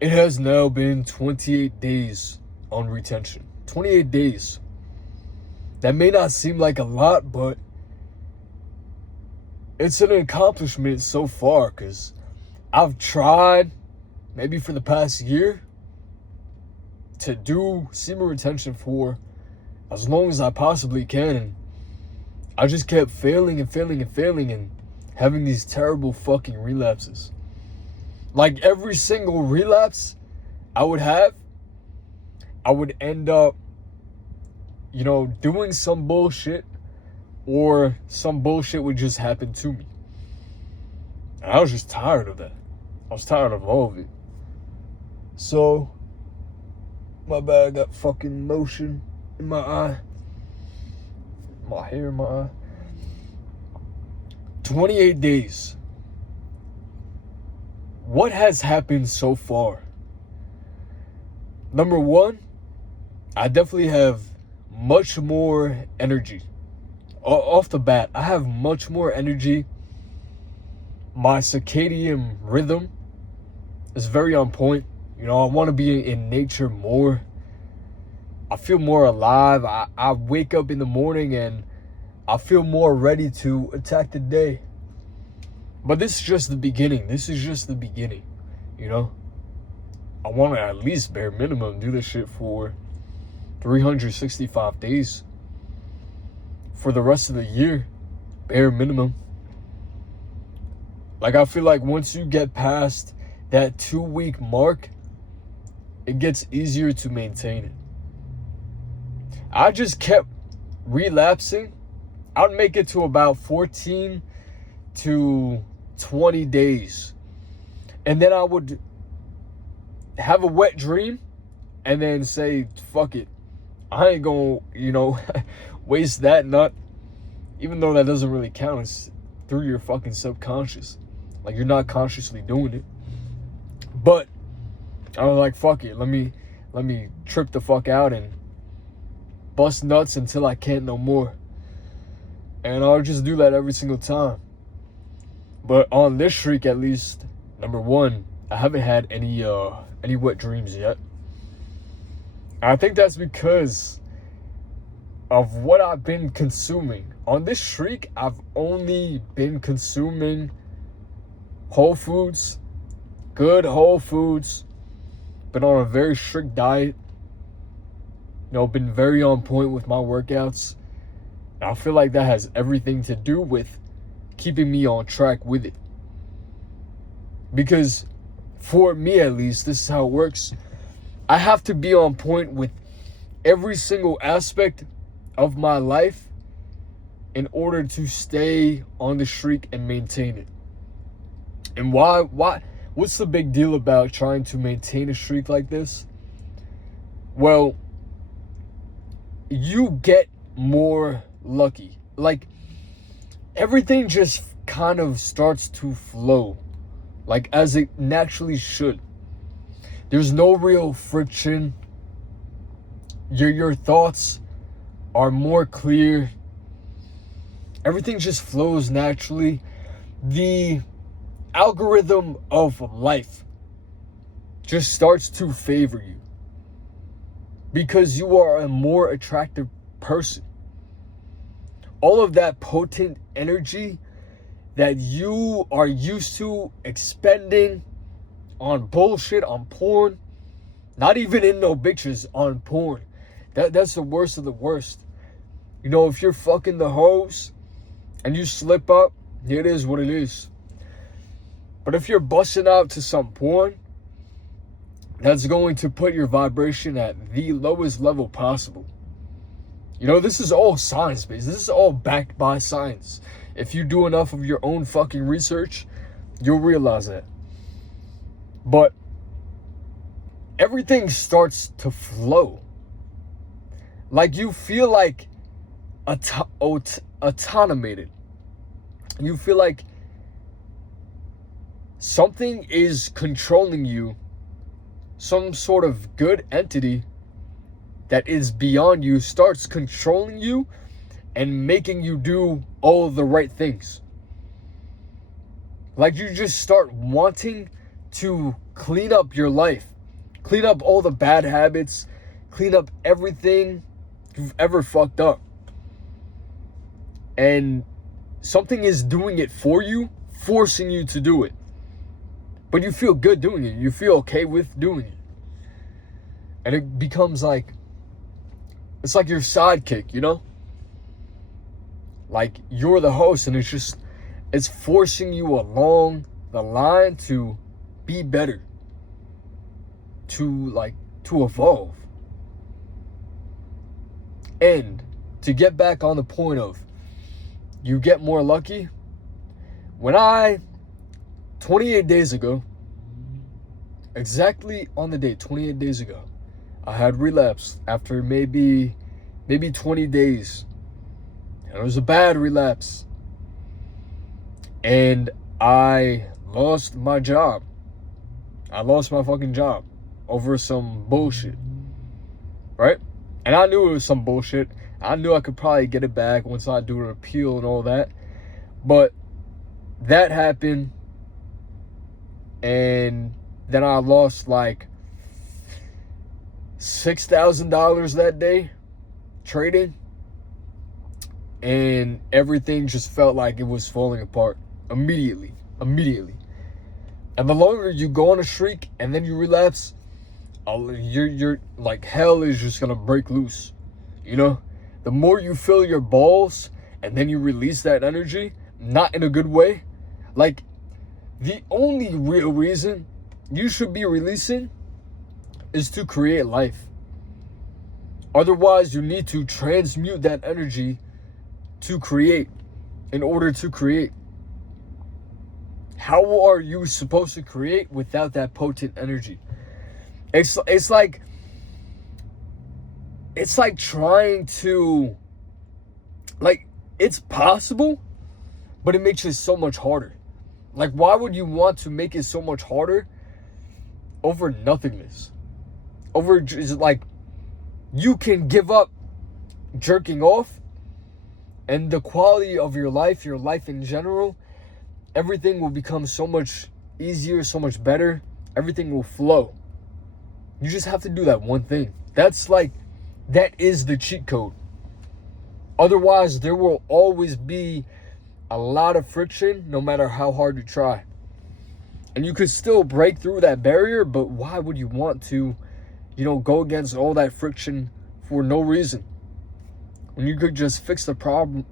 It has now been 28 days on retention. 28 days. That may not seem like a lot, but it's an accomplishment so far because I've tried, maybe for the past year, to do semen retention for as long as I possibly can. And I just kept failing and having these terrible fucking relapses. Like every single relapse I would have, I would end up, doing some bullshit, or some bullshit would just happen to me. And I was just tired of that. I was tired of all of it. So, my bad, I got fucking lotion in my eye. My hair in my eye. 28 days. What has happened so far? Number one, I definitely have much more energy. Off the bat, I have much more energy. My circadian rhythm is very on point. I want to be in nature more. I feel more alive. I wake up in the morning and I feel more ready to attack the day. But this is just the beginning. I want to at least bare minimum do this shit for 365 days. For the rest of the year, bare minimum. Like, I feel like once you get past that 2-week mark, it gets easier to maintain it. I just kept relapsing. I'd make it to about 14 to 20 days. And then I would have a wet dream and then say, fuck it. I ain't gonna, waste that nut. Even though that doesn't really count. It's through your fucking subconscious. Like, you're not consciously doing it. But I was like, fuck it. Let me trip the fuck out and bust nuts until I can't no more. And I'll just do that every single time. But on this streak, at least, number one, I haven't had any wet dreams yet. I think that's because of what I've been consuming. On this streak, I've only been consuming whole foods, good whole foods, been on a very strict diet, been very on point with my workouts. I feel like that has everything to do with keeping me on track with it. Because for me, at least, this is how it works. I have to be on point with every single aspect of my life in order to stay on the streak and maintain it. And why? What's the big deal about trying to maintain a streak like this? Well, you get more lucky. Like, everything just kind of starts to flow, like as it naturally should. There's no real friction. Your thoughts are more clear. Everything just flows naturally. The algorithm of life just starts to favor you because you are a more attractive person. All of that potent energy that you are used to expending on bullshit, on porn, not even in no bitches, on porn. That's the worst of the worst. If you're fucking the hoes and you slip up, it is what it is. But if you're busting out to some porn, that's going to put your vibration at the lowest level possible. This is all science-based. This is all backed by science. If you do enough of your own fucking research, you'll realize that. But everything starts to flow. Like, you feel like automated. You feel like something is controlling you, some sort of good entity that is beyond you starts controlling you and making you do all of the right things. Like, you just start wanting to clean up your life Clean up all the bad habits. Clean up everything you've ever fucked up. And something is doing it for you, forcing you to do it. But you feel good doing it. You feel okay with doing it. And it becomes like, it's like your sidekick, you know? Like you're the host, and it's forcing you along the line to be better. To evolve. And to get back on the point of you get more lucky, when 28 days ago, exactly on the date, 28 days ago, I had relapsed after maybe 20 days. And it was a bad relapse. And I lost my job. I lost my fucking job over some bullshit. Right? And I knew it was some bullshit. I knew I could probably get it back once I do an appeal and all that. But that happened. And then I lost like $6,000 that day trading. And everything just felt like it was falling apart immediately. And the longer you go on a streak and then you relapse, you're like, hell is just gonna break loose. You know, the more you fill your balls and then you release that energy, not in a good way. Like, the only real reason you should be releasing is to create life. Otherwise, you need to transmute that energy to create, in order to create. How are you supposed to create without that potent energy? It's like trying to, like, it's possible, but it makes it so much harder. Like, why would you want to make it so much harder over nothingness? Over just like, you can give up jerking off, and the quality of your life in general, everything will become so much easier, so much better. Everything will flow. You just have to do that one thing. That is the cheat code. Otherwise, there will always be a lot of friction no matter how hard you try. And you could still break through that barrier, but why would you want to, go against all that friction for no reason, when you could just fix the problem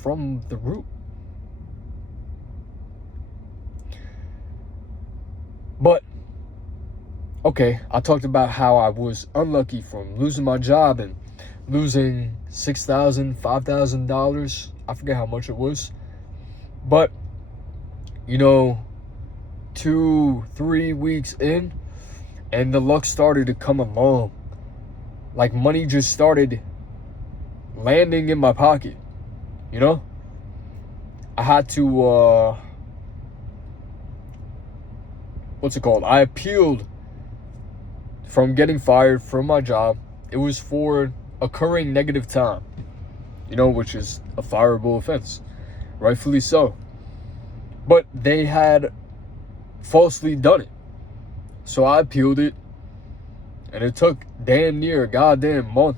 from the root? But okay, I talked about how I was unlucky from losing my job and losing $6,000, $5,000. I forget how much it was. But, 2-3 weeks in, and the luck started to come along. Like, money just started landing in my pocket. I had to, I appealed from getting fired from my job. It was for occurring negative time, which is a fireable offense, rightfully so. But they had falsely done it. So I appealed it, and it took damn near a goddamn month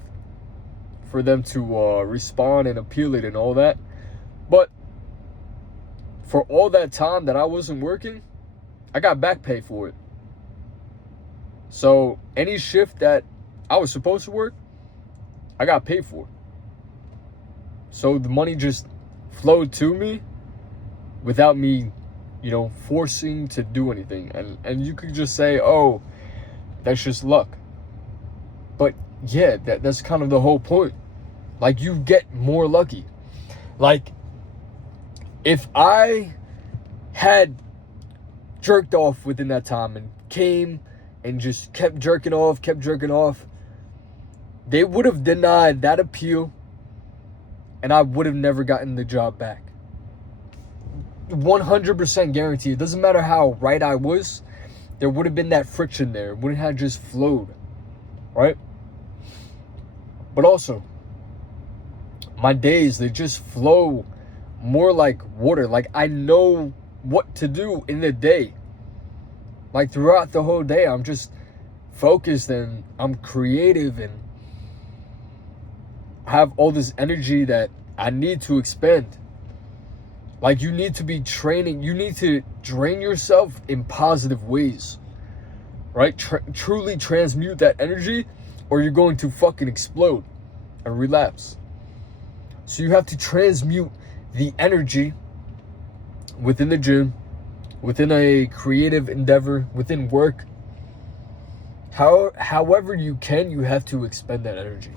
for them to respond and appeal it and all that. But for all that time that I wasn't working, I got back pay for it. So any shift that I was supposed to work, I got paid for. So the money just flowed to me without me, forcing to do anything. And you could just say, oh, that's just luck. But yeah, that's kind of the whole point. Like, you get more lucky. Like, if I had jerked off within that time and came and just kept jerking off, they would have denied that appeal, and I would have never gotten the job back. 100% guarantee. It doesn't matter how right I was, there would have been that friction there. It wouldn't have just flowed, right? But also, my days, they just flow more like water. Like, I know what to do in the day. Like, throughout the whole day, I'm just focused and I'm creative and have all this energy that I need to expend. Like, you need to be training, you need to drain yourself in positive ways, right? Truly transmute that energy, or you're going to fucking explode and relapse. So you have to transmute the energy within the gym, within a creative endeavor, within work. However you can, you have to expend that energy.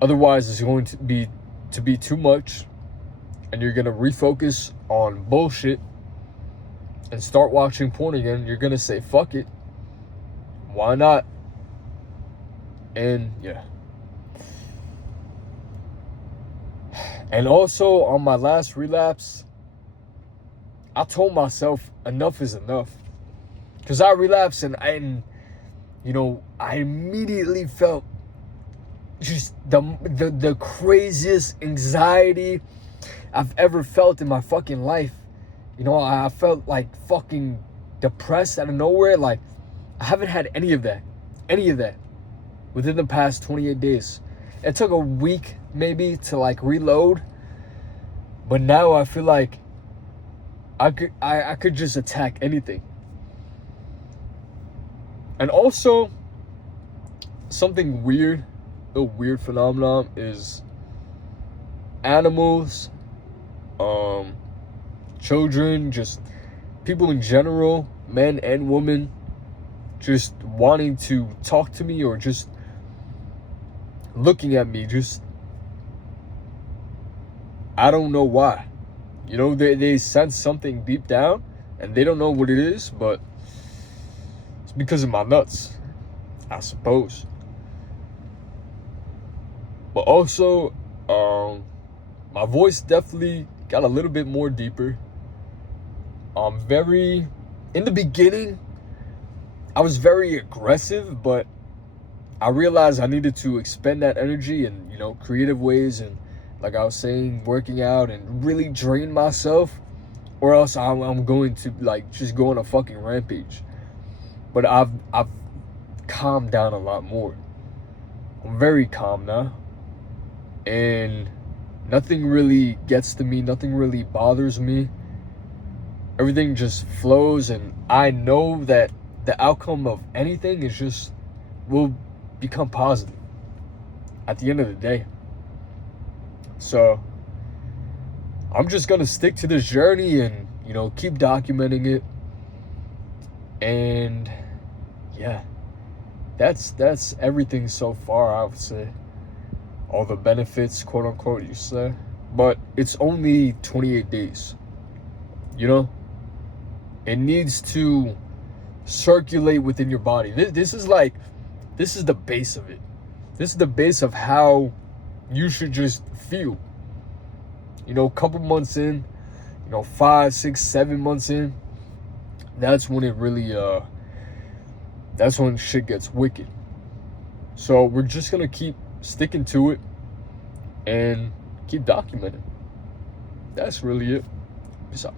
Otherwise, it's going to be too much, and you're gonna refocus on bullshit and start watching porn again. You're gonna say, fuck it, why not? And yeah. And also, on my last relapse, I told myself enough is enough. Because I relapsed and you know, I immediately felt just the craziest anxiety I've ever felt in my fucking life. You know, I felt like fucking depressed out of nowhere. Like, I haven't had any of that within the past 28 days. It took a week maybe to like reload, but now I feel like I could just attack anything. And also, something weird, a weird phenomenon is animals, children, just people in general, men and women, just wanting to talk to me or just looking at me. Just, I don't know why. You know, they sense something deep down and they don't know what it is, but it's because of my nuts, I suppose. But also, my voice definitely got a little bit more deeper. In the beginning, I was very aggressive, but I realized I needed to expend that energy in, you know, creative ways, and like I was saying, working out and really drain myself, or else I'm going to like just go on a fucking rampage. But I've calmed down a lot more. I'm very calm now, and nothing really gets to me, nothing really bothers me. Everything just flows, and I know that the outcome of anything is just will become positive at the end of the day. So I'm just gonna stick to this journey and, you know, keep documenting it. And yeah, that's everything so far, I would say. All the benefits, quote unquote, you say. But it's only 28 days. You know? It needs to circulate within your body. This is the base of it. This is the base of how you should just feel. You know, a couple months in, you know, 5, 6, 7 months in, that's when it really that's when shit gets wicked. So we're just gonna keep sticking to it and keep documenting. That's really it. Peace out.